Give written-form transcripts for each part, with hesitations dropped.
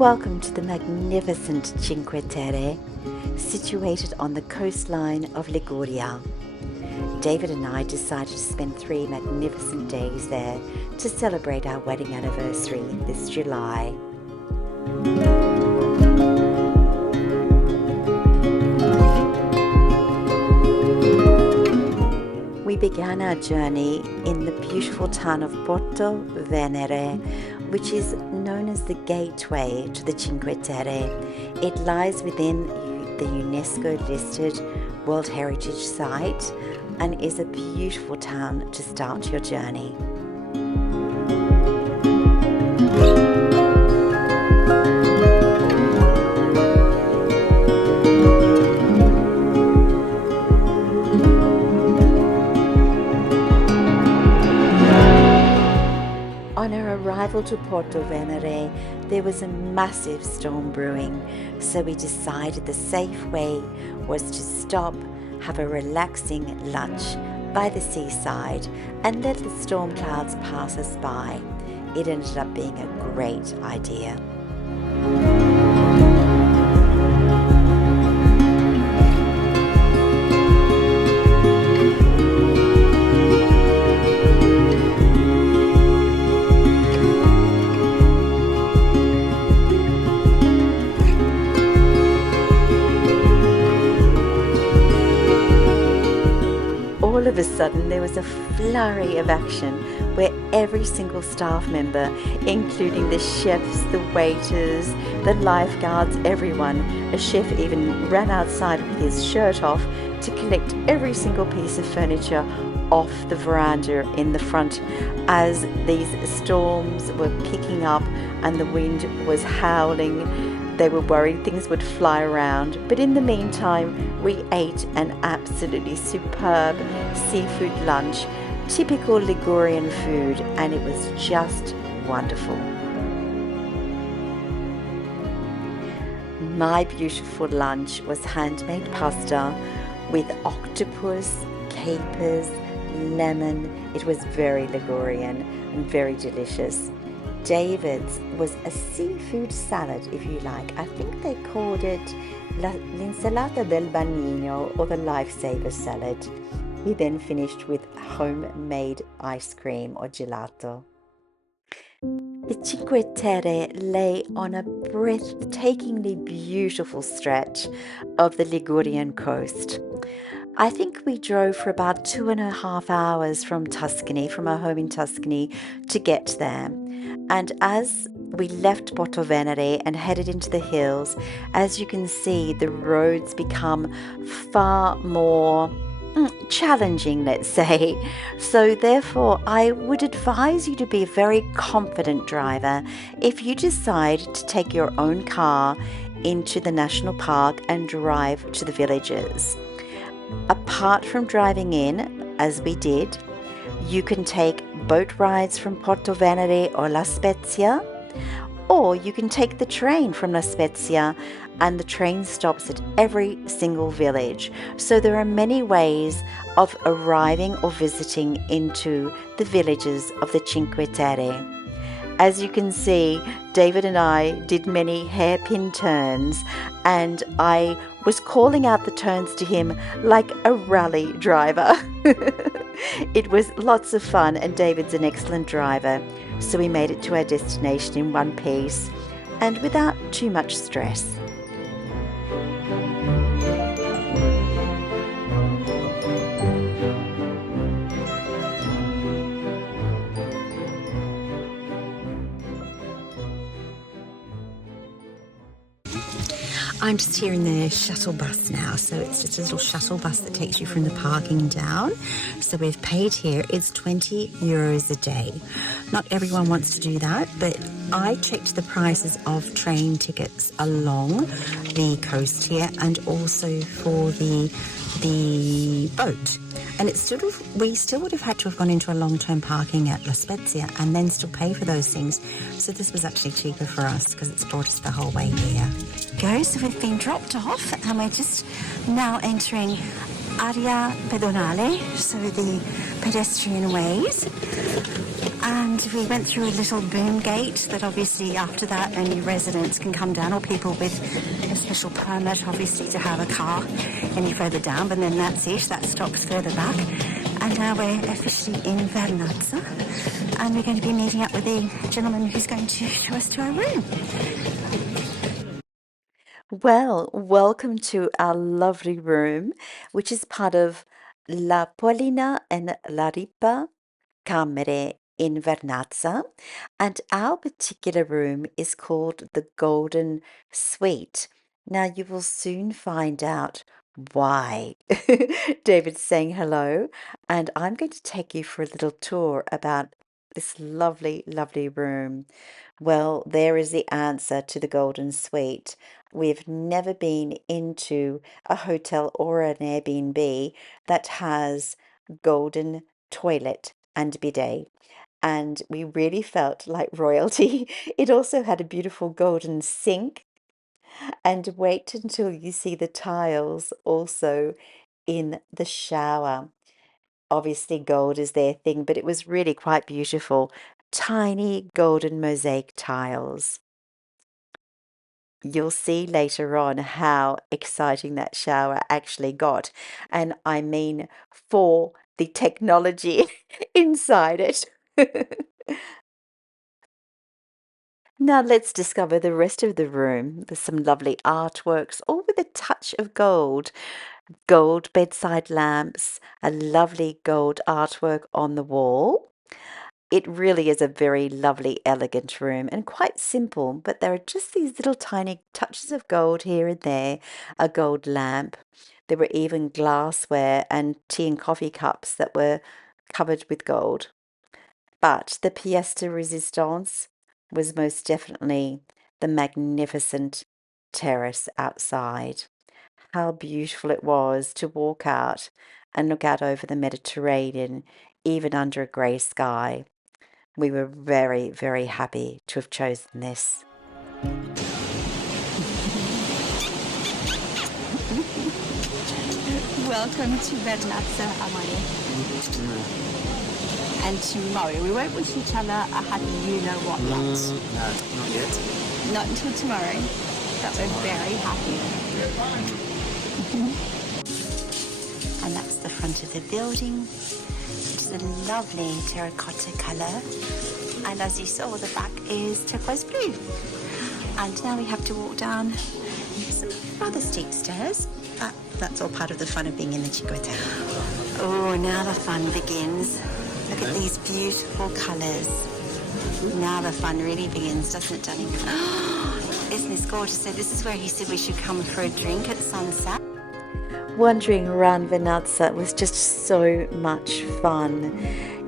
Welcome to the magnificent Cinque Terre, situated on the coastline of Liguria. David and I decided to spend 3 magnificent days there to celebrate our wedding anniversary this July. We began our journey in the beautiful town of Porto, Venere, which is known as the gateway to the Cinque Terre. It lies within the UNESCO-listed World Heritage Site and is a beautiful town to start your journey. On our arrival to Porto Venere, there was a massive storm brewing, so we decided the safe way was to stop, have a relaxing lunch by the seaside, and let the storm clouds pass us by. It ended up being a great idea. All of a sudden there was a flurry of action where every single staff member, including the chefs, the waiters, the lifeguards, everyone, a chef even ran outside with his shirt off to collect every single piece of furniture off the veranda in the front as these storms were picking up and the wind was howling. They were worried things would fly around, but in the meantime, we ate an absolutely superb seafood lunch, typical Ligurian food, and it was just wonderful. My beautiful lunch was handmade pasta with octopus, capers, lemon. It was very Ligurian and very delicious. David's was a seafood salad, if you like. I think they called it l'insalata del bagnino or the lifesaver salad. We then finished with homemade ice cream or gelato. The Cinque Terre lay on a breathtakingly beautiful stretch of the Ligurian coast. I think we drove for about 2.5 hours from Tuscany, from our home in Tuscany, to get there. And as we left Porto Venere and headed into the hills, as you can see, the roads become far more challenging, let's say. So therefore, I would advise you to be a very confident driver if you decide to take your own car into the national park and drive to the villages. Apart from driving in, as we did, you can take boat rides from Porto Venere or La Spezia, or you can take the train from La Spezia, and the train stops at every single village. So there are many ways of arriving or visiting into the villages of the Cinque Terre. As you can see, David and I did many hairpin turns, and I was calling out the turns to him like a rally driver. It was lots of fun, and David's an excellent driver, so we made it to our destination in one piece and without too much stress. I'm just here in the shuttle bus now, so it's just a little shuttle bus that takes you from the parking down. So we've paid here, it's €20 a day. Not everyone wants to do that, but I checked the prices of train tickets along the coast here and also for the boat. And we still would have had to have gone into a long-term parking at La Spezia and then still pay for those things. So this was actually cheaper for us because it's brought us the whole way here. So we've been dropped off and we're just now entering area pedonale, so the pedestrian ways. And And we went through a little boom gate that obviously after that only residents can come down, or people with a special permit obviously to have a car any further down, but then that's it, that stops further back. And now we're officially in Vernazza, and we're going to be meeting up with the gentleman who's going to show us to our room. Well, welcome to our lovely room, which is part of La Pollina and La Ripa Camere in Vernazza. And our particular room is called the Golden Suite. Now, you will soon find out why. David's saying hello, and I'm going to take you for a little tour about this lovely, lovely room. Well, there is the answer to the Golden Suite. We've never been into a hotel or an Airbnb that has golden toilet and bidet. And we really felt like royalty. It also had a beautiful golden sink. And wait until you see the tiles also in the shower. Obviously, gold is their thing, but it was really quite beautiful. Tiny golden mosaic tiles. You'll see later on how exciting that shower actually got. And I mean for the technology inside it. Now let's discover the rest of the room. There's some lovely artworks, all with a touch of gold. Gold bedside lamps, a lovely gold artwork on the wall. It really is a very lovely, elegant room and quite simple, but there are just these little tiny touches of gold here and there, a gold lamp. There were even glassware and tea and coffee cups that were covered with gold. But the pièce de résistance was most definitely the magnificent terrace outside. How beautiful it was to walk out and look out over the Mediterranean, even under a grey sky. We were very, very happy to have chosen this. Welcome to Vernazza, Amani. And tomorrow, we won't wish each other a happy you-know-what yet. No, not yet. Not until tomorrow, but we're very happy. And that's the front of the building. It's a lovely terracotta colour. And as you saw, the back is turquoise blue. And now we have to walk down some rather steep stairs. But that's all part of the fun of being in the Cinque Terre. Oh, now the fun begins. Look at these beautiful colours. Now the fun really begins, doesn't it, darling? Isn't this gorgeous? So this is where he said we should come for a drink at sunset. Wandering around Vernazza was just so much fun.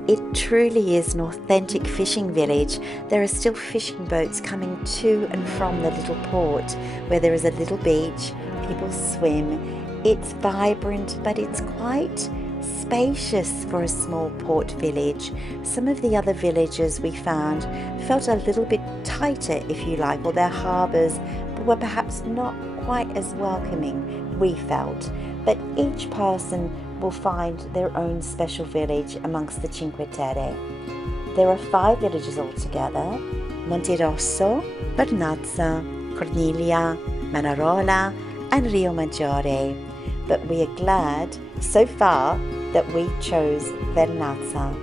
It truly is an authentic fishing village. There are still fishing boats coming to and from the little port where there is a little beach. People swim. It's vibrant, but it's quite spacious for a small port village. Some of the other villages we found felt a little bit tighter, if you like, or their harbours were perhaps not quite as welcoming, we felt. But each person will find their own special village amongst the Cinque Terre. There are 5 villages altogether: Monterosso, Vernazza, Corniglia, Manarola and Riomaggiore. But we are glad so far that we chose Vernazza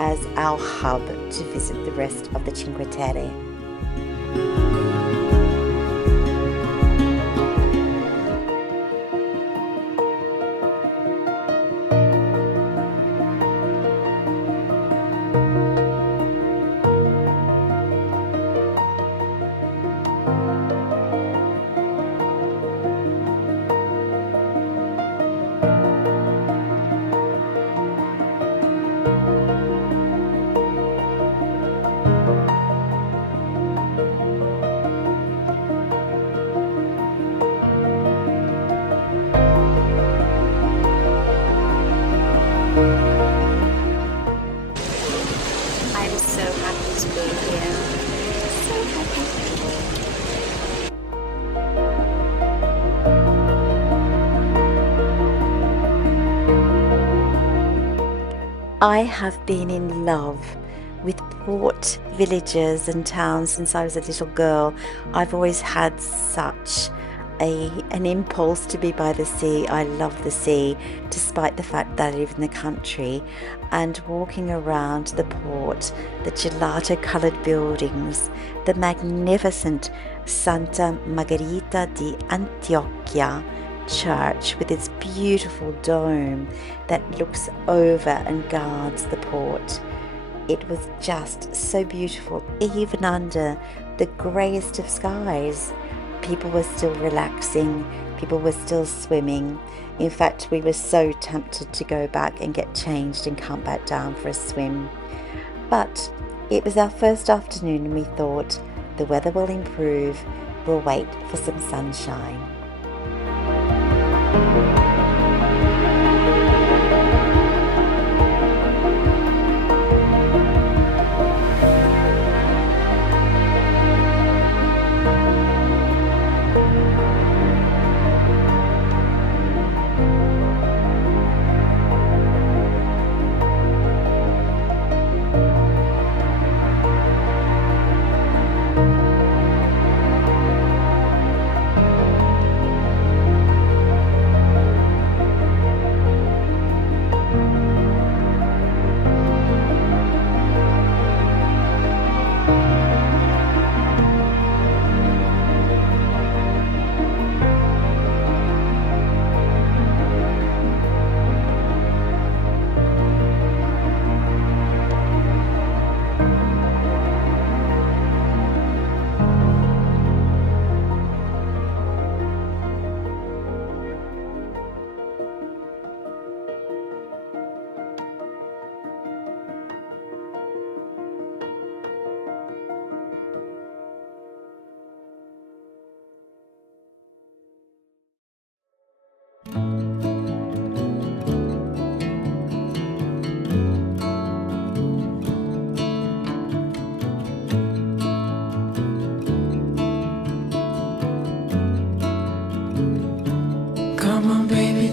as our hub to visit the rest of the Cinque Terre. I'm so happy to be here. So happy. I have been in love with port villages and towns since I was a little girl. I've always had such an impulse to be by the sea. I love the sea, despite the fact that I live in the country. And walking around the port, the gelato-coloured buildings, the magnificent Santa Margherita di Antioquia church with its beautiful dome that looks over and guards the port. It was just so beautiful, even under the greyest of skies. People were still relaxing, people were still swimming. In fact, we were so tempted to go back and get changed and come back down for a swim. But it was our first afternoon and we thought the weather will improve, we'll wait for some sunshine.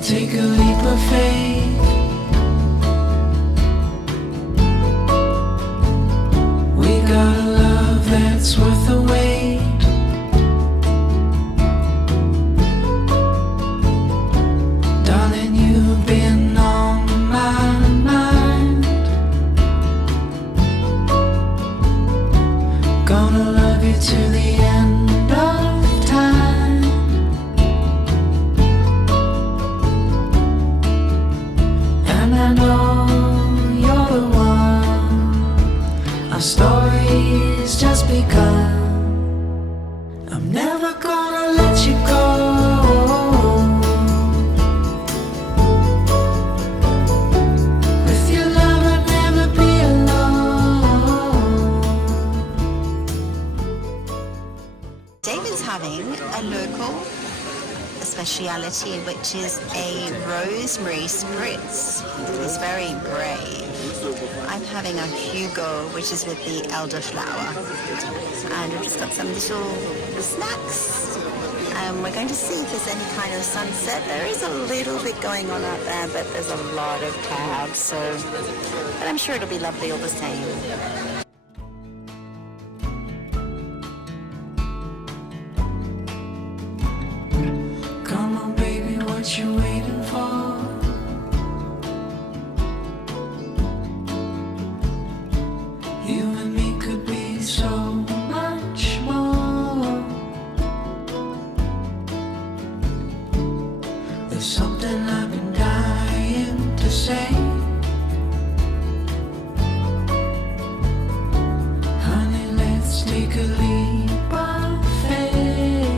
Take a leap of faith. We got a love that's worth the wait. Darling, you've been on my mind. Gonna love you to the end of time. I know you're the one. Our story's just begun. I'm never gonna let you go. With your love I'll never be alone. David's having a local speciality, which is a rosemary spritz. It's very brave. I'm having a Hugo, which is with the elderflower. And we've just got some little snacks. We're going to see if there's any kind of sunset. There is a little bit going on out there, but there's a lot of clouds, but I'm sure it'll be lovely all the same. What you waiting for? You and me could be so much more. There's something I've been dying to say. Honey, let's take a leap of faith.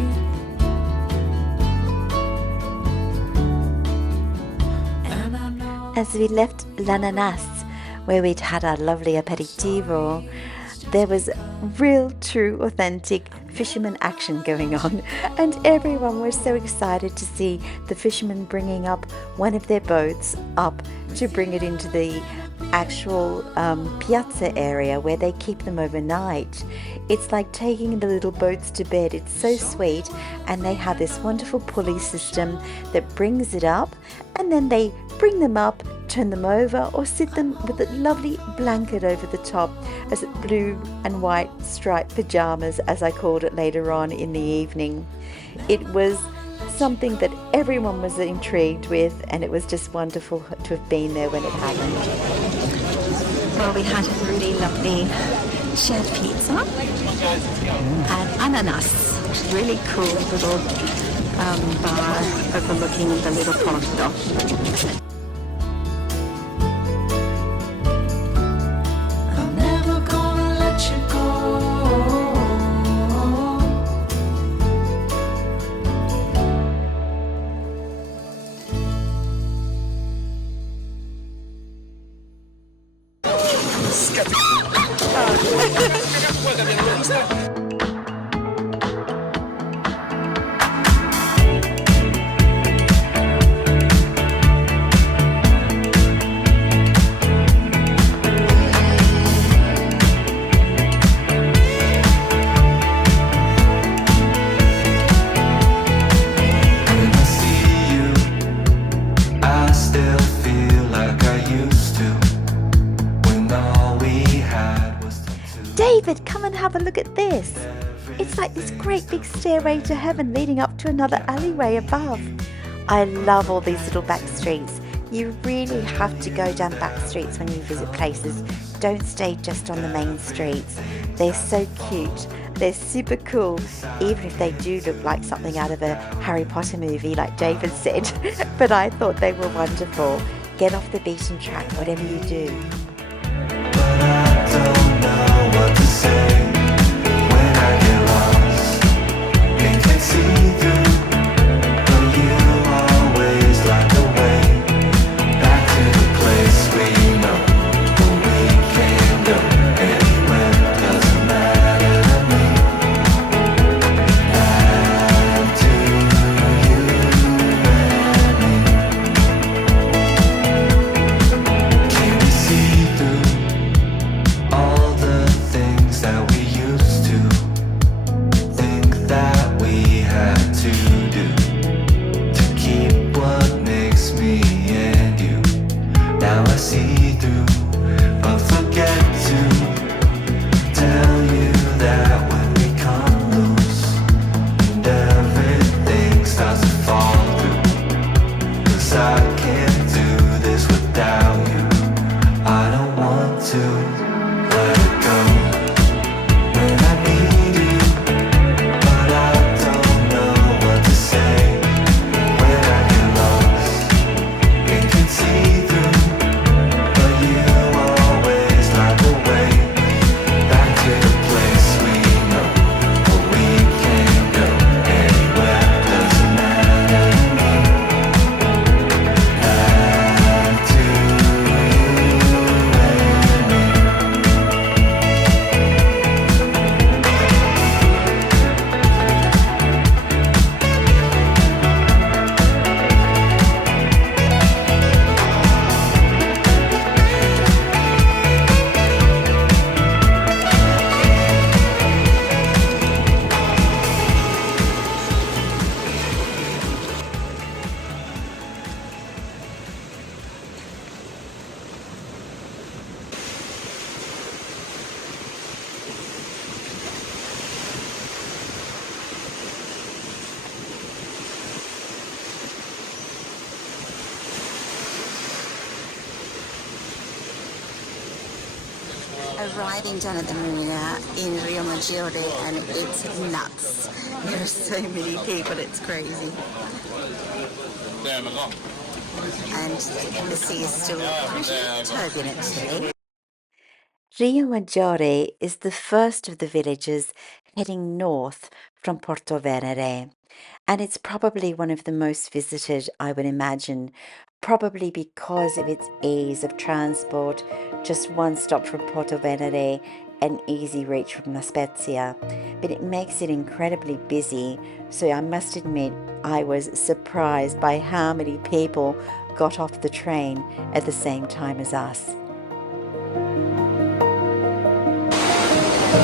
As we left L'Ananas, where we'd had our lovely aperitivo, there was real, true, authentic fisherman action going on, and everyone was so excited to see the fishermen bringing up one of their boats up to bring it into the actual piazza area where they keep them overnight. It's like taking the little boats to bed. It's so sweet, and they have this wonderful pulley system that brings it up, and then they bring them up, turn them over, or sit them with a lovely blanket over the top as blue and white striped pajamas, as I called it later on in the evening. It was something that everyone was intrigued with, and it was just wonderful to have been there when it happened. Well, we had a really lovely shared pizza and ananas, which is really cool little bar overlooking the little Porto. I'm never gonna let you go. David, come and have a look at this. It's like this great big stairway to heaven leading up to another alleyway above. I love all these little back streets. You really have to go down back streets when you visit places. Don't stay just on the main streets. They're so cute. They're super cool, even if they do look like something out of a Harry Potter movie, like David said. But I thought they were wonderful. Get off the beaten track, whatever you do. Arriving down at the marina in Riomaggiore, and it's nuts. There's so many people, it's crazy. And the sea is still pretty turbulent today. Riomaggiore is the first of the villages heading north from Porto Venere, and it's probably one of the most visited, I would imagine, probably because of its ease of transport, just one stop from Porto Venere and easy reach from La Spezia, but it makes it incredibly busy, so I must admit I was surprised by how many people got off the train at the same time as us.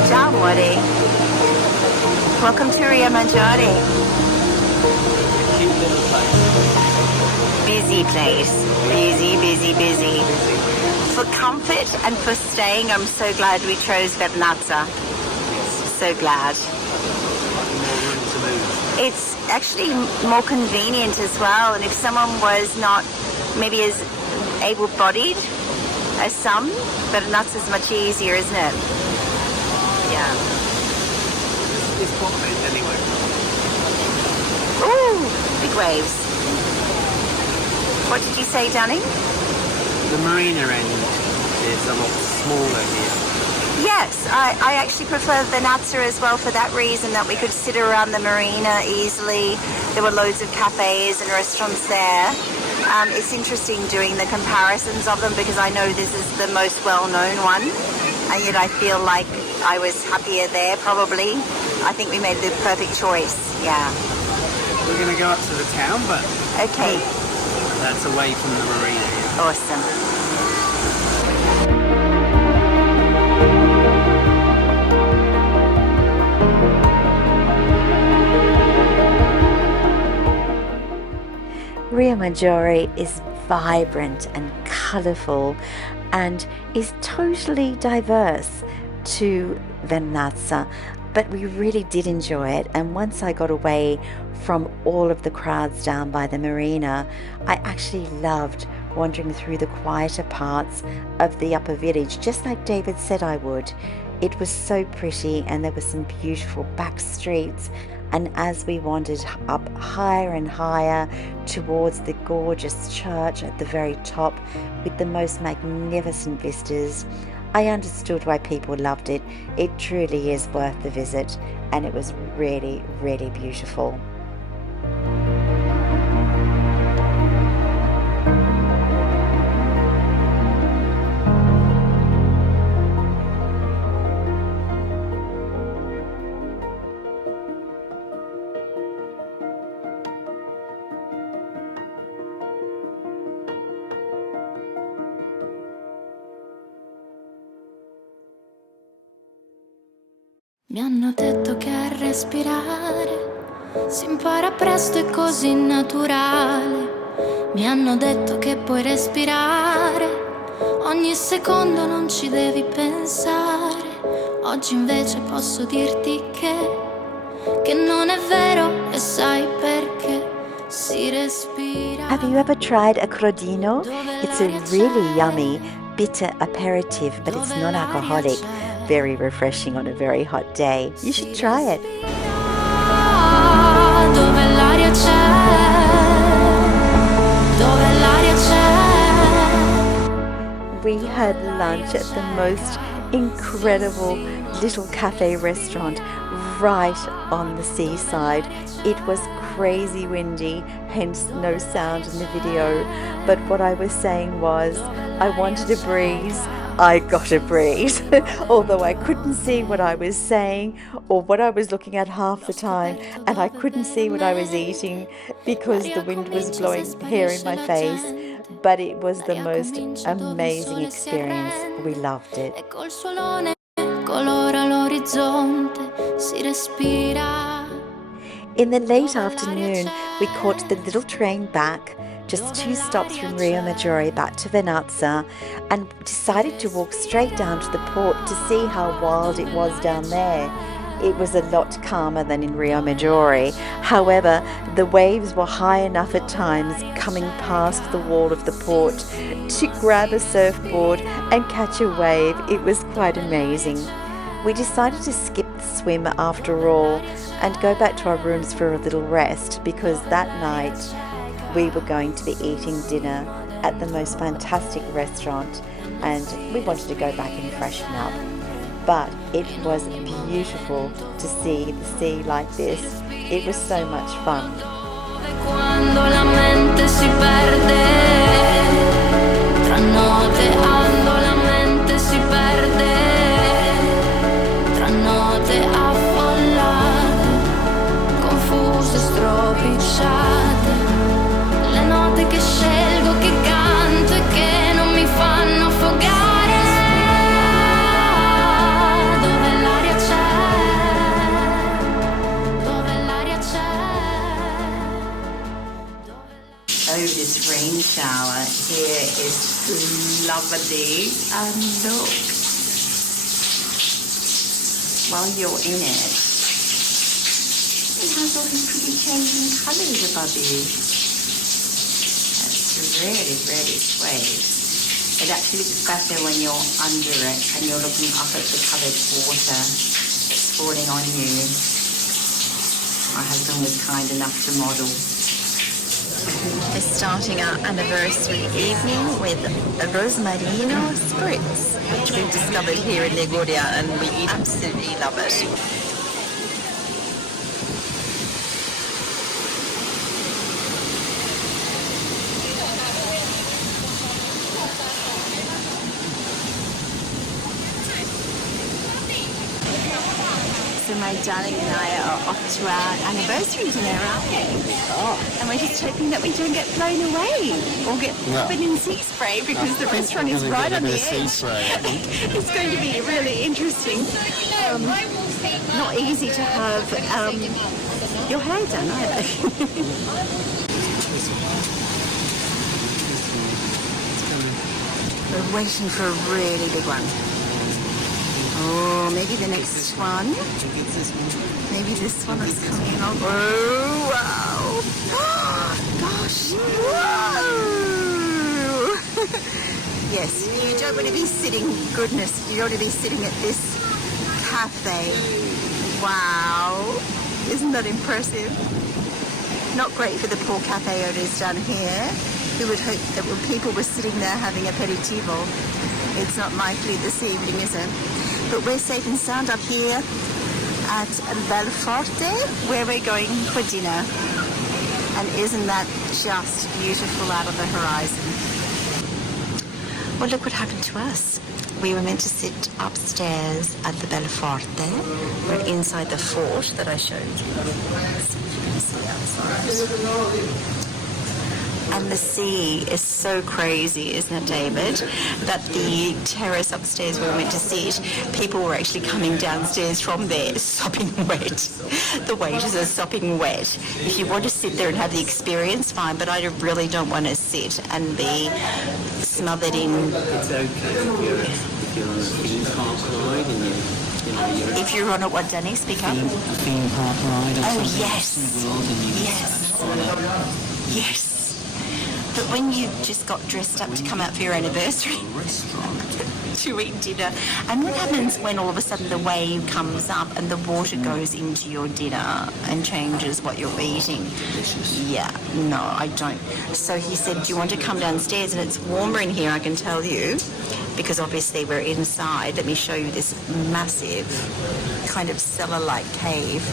Ciao, amore. Welcome to Riomaggiore. Cute little place. busy place. Busy, busy, busy. For comfort and for staying, I'm so glad we chose Vernazza. So glad. More room to move. It's actually more convenient as well, and if someone was not maybe as able-bodied as some, Vernazza's much easier, isn't it? Yeah. It's profit anyway. Ooh, big waves. What did you say, darling? The marina end is a lot smaller here. Yes, I actually prefer Vernazza as well for that reason, that we could sit around the marina easily. There were loads of cafes and restaurants there. It's interesting doing the comparisons of them because I know this is the most well-known one, and yet I feel like I was happier there probably. I think we made the perfect choice, yeah. We're going to go up to the town, but Okay, that's away from the marina here. awesome. Riomaggiore is vibrant and colourful and is totally diverse to Vernazza, but we really did enjoy it. And once I got away from all of the crowds down by the marina, I actually loved wandering through the quieter parts of the upper village, just like David said I would. It was so pretty, and there were some beautiful back streets. And as we wandered up higher and higher towards the gorgeous church at the very top with the most magnificent vistas, I understood why people loved it. It truly is worth the visit, and it was really, really beautiful. Mi hanno detto che a respirare si impara presto e così naturale. Mi hanno detto che puoi respirare ogni secondo, non ci devi pensare. Oggi invece posso dirti che non è vero, e sai perché si respira. Have you ever tried a crodino? It's a really yummy bitter aperitif, but it's non-alcoholic. Very refreshing on a very hot day. You should try it. Dove l'aria c'è, dove l'aria c'è. We had lunch at the most incredible little cafe restaurant right on the seaside. It was crazy windy, hence no sound in the video. But what I was saying was, I wanted a breeze. I got a breeze, although I couldn't see what I was saying or what I was looking at half the time, and I couldn't see what I was eating because the wind was blowing hair in my face. But it was the most amazing experience. We loved it. In the late afternoon, we caught the little train back, just 2 stops from Riomaggiore back to Vernazza, and decided to walk straight down to the port to see how wild it was down there. It was a lot calmer than in Riomaggiore. However, the waves were high enough at times coming past the wall of the port to grab a surfboard and catch a wave. It was quite amazing. We decided to skip the swim after all and go back to our rooms for a little rest, because that night we were going to be eating dinner at the most fantastic restaurant, and we wanted to go back and freshen up. But it was beautiful to see the sea like this. It was so much fun. Quando la mente si perde, tranoteando la mente si perde, tranote affollate, confuse, stropicciate, le note che scelgo, che canto e che non mi fanno affogare. Oh, this rain lovely. And look, while you're in it, it has all these pretty changing colours above you. That's really, really sweet. It actually looks better when you're under it and you're looking up at the coloured water that's falling on you. My husband was kind enough to model. We're starting our anniversary evening with a Rosmarino spritz, which we've discovered here in Liguria, and we absolutely love it. So my darling and I are off to our anniversary dinner, aren't we? And we're just hoping that we don't get blown away or get covered in sea spray because the restaurant is right on the edge. It's going to be really interesting. Not easy to have your hair done either. We're waiting for a really big one. Oh, maybe the next one. Maybe this one is coming along. Oh, wow. Gosh. Whoa. Yes, you don't want to be sitting, goodness, you don't want to be sitting at this cafe. Wow. Isn't that impressive? Not great for the poor cafe owners down here who would hope that when people were sitting there having aperitivo, it's not likely this evening, is it? But we're safe and sound up here at Belforte, where we're going for dinner. And isn't that just beautiful out of the horizon? Well, look what happened to us. We were meant to sit upstairs at the Belforte. We're inside the fort that I showed you. See outside. And the sea is so crazy, isn't it, David, that the terrace upstairs we were meant to sit, people were actually coming downstairs from there sopping wet. The waiters are sopping wet. If you want to sit there and have the experience, fine, but I really don't want to sit and be smothered in. It's okay if you're on a theme park ride and If you're on a what, Danny? Speak up. theme park ride or something yes. in the world and you Yes. Yes. But when you just got dressed up to come out for your anniversary to eat dinner, and what happens when all of a sudden the wave comes up and the water goes into your dinner and changes what you're eating? Yeah, no, I don't. So he said, do you want to come downstairs? And it's warmer in here, I can tell you, because obviously we're inside. Let me show you this massive kind of cellar-like cave.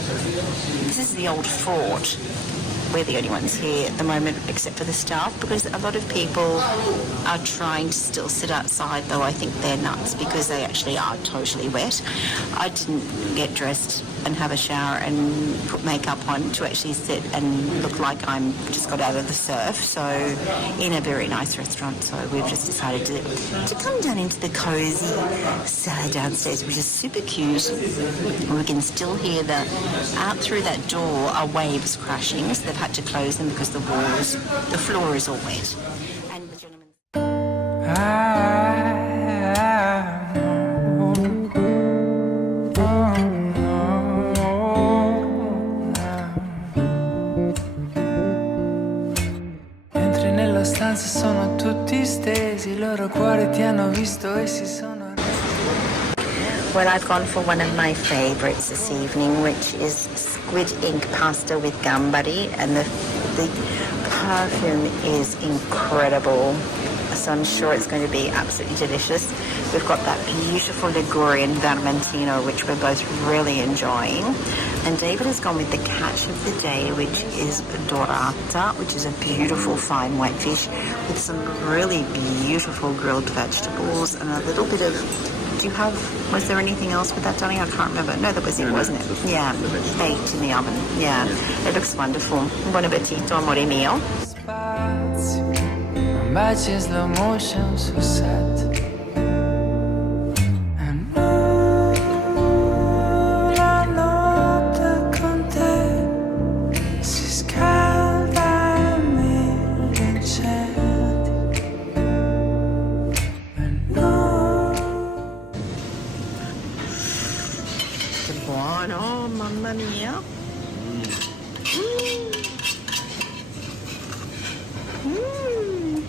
This is the old fort. We're the only ones here at the moment except for the staff, because a lot of people are trying to still sit outside, though I think they're nuts because they actually are totally wet. I didn't get dressed and have a shower and put makeup on to actually sit and look like I'm just got out of the surf, so in a very nice restaurant. So we've just decided to come down into the cosy cellar downstairs, which is super cute. And we can still hear out through that door are waves crashing, so they've had to close them because the floor is all wet. And the gentleman... Entri nella stanza, sono tutti stesi, i loro cuori ti hanno visto e si sono... Well, I've gone for one of my favourites this evening, which is squid ink pasta with gambari, and the perfume is incredible. So I'm sure it's going to be absolutely delicious. We've got that beautiful Ligurian Vermentino, which we're both really enjoying. And David has gone with the catch of the day, which is dorata, which is a beautiful fine white fish with some really beautiful grilled vegetables and a little bit of... was there anything else with that, darling? I can't remember. No, that was it, wasn't it? Yeah, baked in the oven. Yeah, it looks wonderful. Buon appetito, amore mio. Baci in slow motion sul set. La notte con te si scalda mille incendi. buono, mamma mia.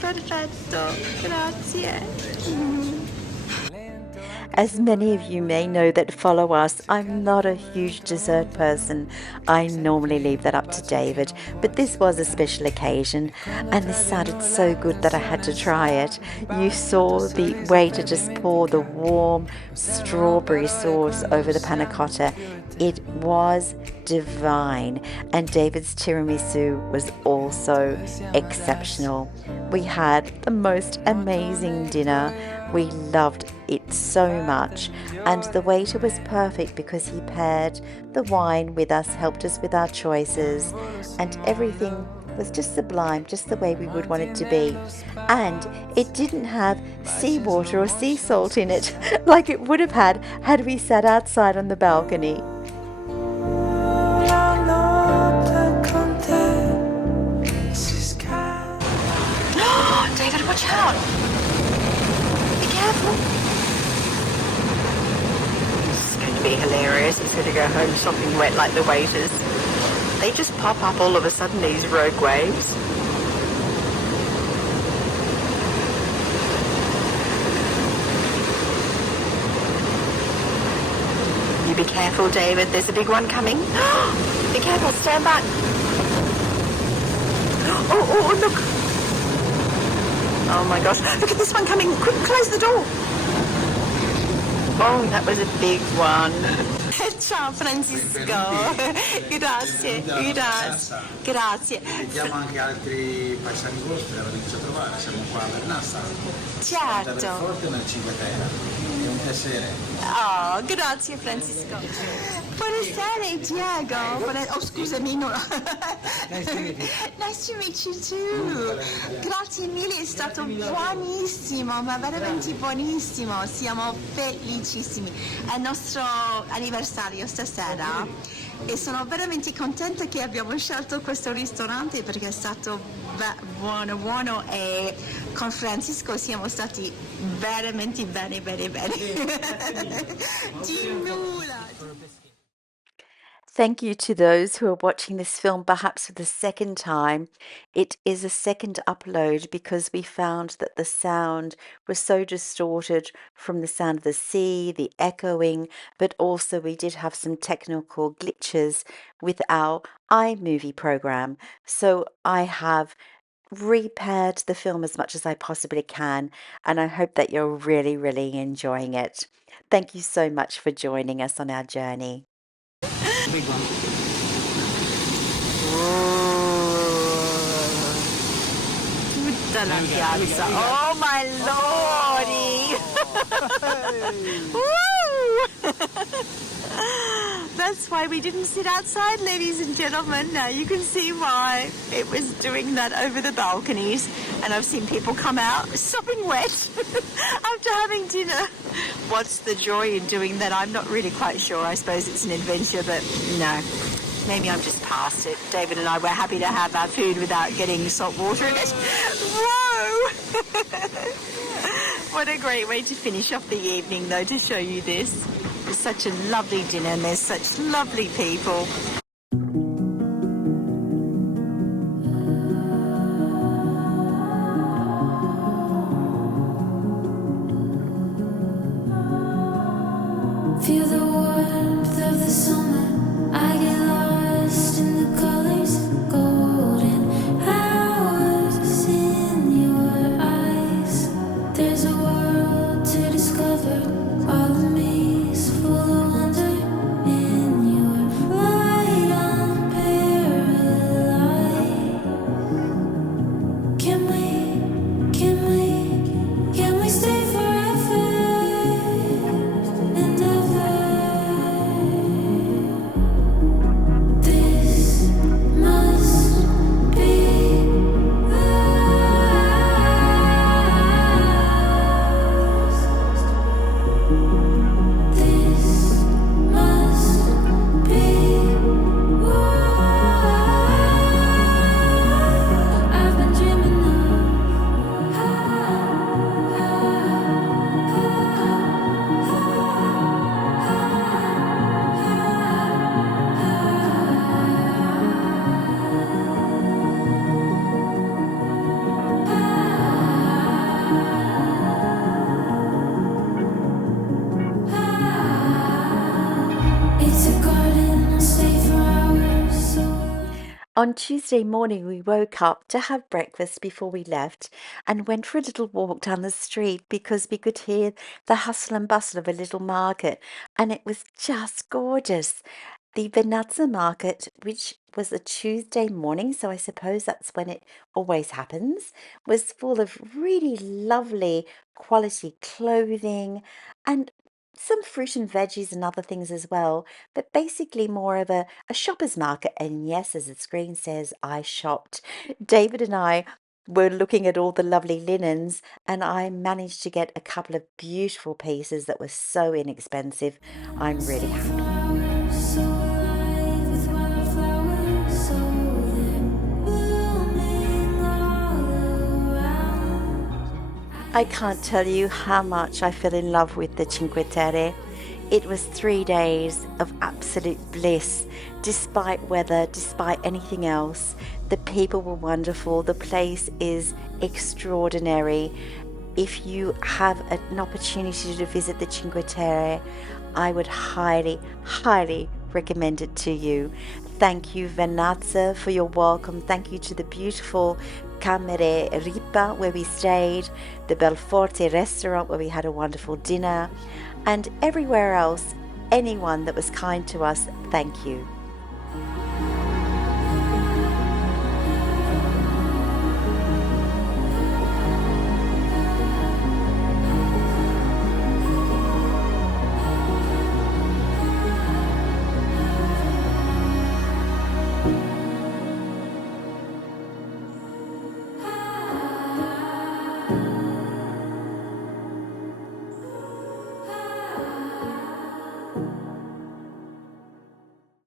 Perfetto, grazie. As many of you may know that follow us, I'm not a huge dessert person. I normally leave that up to David, but this was a special occasion and this sounded so good that I had to try it. You saw the waiter just pour the warm strawberry sauce over the panna cotta. It was divine, and David's tiramisu was also exceptional. We had the most amazing dinner. We loved it so much, and the waiter was perfect because he paired the wine with us, helped us with our choices, and everything was just sublime, just the way we would want it to be. And it didn't have seawater or sea salt in it like it would have had we sat outside on the balcony. David, watch out! Be careful! This is going to be hilarious. It's going to go home sopping wet like the waiters. They just pop up all of a sudden, these rogue waves. You be careful, David. There's a big one coming. Be careful, stand back. Oh, look. Oh my gosh, look at this one coming. Quick, close the door. Oh, that was a big one. Ciao Francisco. Grazie. Vediamo anche altri paesani vostri da venirci a trovare. Siamo qua a Vernazza. Certo. Da Porto nel Cinque Terre. È un piacere. Oh, grazie Francisco. Buonasera Diego. Oh, scusami. No. Nice to meet you too. Grazie mille, è stato buonissimo, ma veramente buonissimo. Siamo felicissimi. È il nostro anniversario stasera e sono veramente contenta che abbiamo scelto questo ristorante perché è stato buono e con Francisco siamo stati veramente bene. Di nulla. Thank you to those who are watching this film perhaps for the second time. It is a second upload because we found that the sound was so distorted from the sound of the sea, the echoing, but also we did have some technical glitches with our iMovie program. So I have repaired the film as much as I possibly can, and I hope that you're really enjoying it. Thank you so much for joining us on our journey. Big one. Tutta la piazza. Oh my lordy! That's why we didn't sit outside, ladies and gentlemen. Now you can see why. It was doing that over the balconies, and I've seen people come out sopping wet after having dinner. What's the joy in doing that? I'm not really quite sure. I suppose it's an adventure, but no. Maybe I'm just past it. David and I were happy to have our food without getting salt water in it. Whoa! What a great way to finish off the evening, though, to show you this. It's such a lovely dinner and there's such lovely people. Feel the warmth of the summer. I get lost in the colors, golden hours in your eyes. There's a world to discover. All of me is full of wonder in your light. I'm paralyzed. Can we stay forever and ever? This On Tuesday morning, we woke up to have breakfast before we left and went for a little walk down the street because we could hear the hustle and bustle of a little market, and it was just gorgeous. The Vernazza market, which was a Tuesday morning, so I suppose that's when it always happens, was full of really lovely quality clothing and some fruit and veggies and other things as well, but basically more of a shopper's market. And yes, as the screen says, I shopped. David and I were looking at all the lovely linens, and I managed to get a couple of beautiful pieces that were so inexpensive. I'm really happy. I can't tell you how much I fell in love with the Cinque Terre. It was 3 days of absolute bliss, despite weather, despite anything else. The people were wonderful. The place is extraordinary. If you have an opportunity to visit the Cinque Terre, I would highly, highly recommend it to you. Thank you, Vernazza, for your welcome. Thank you to the beautiful Camere Ripa, where we stayed, the Belforte restaurant, where we had a wonderful dinner, and everywhere else, anyone that was kind to us, thank you.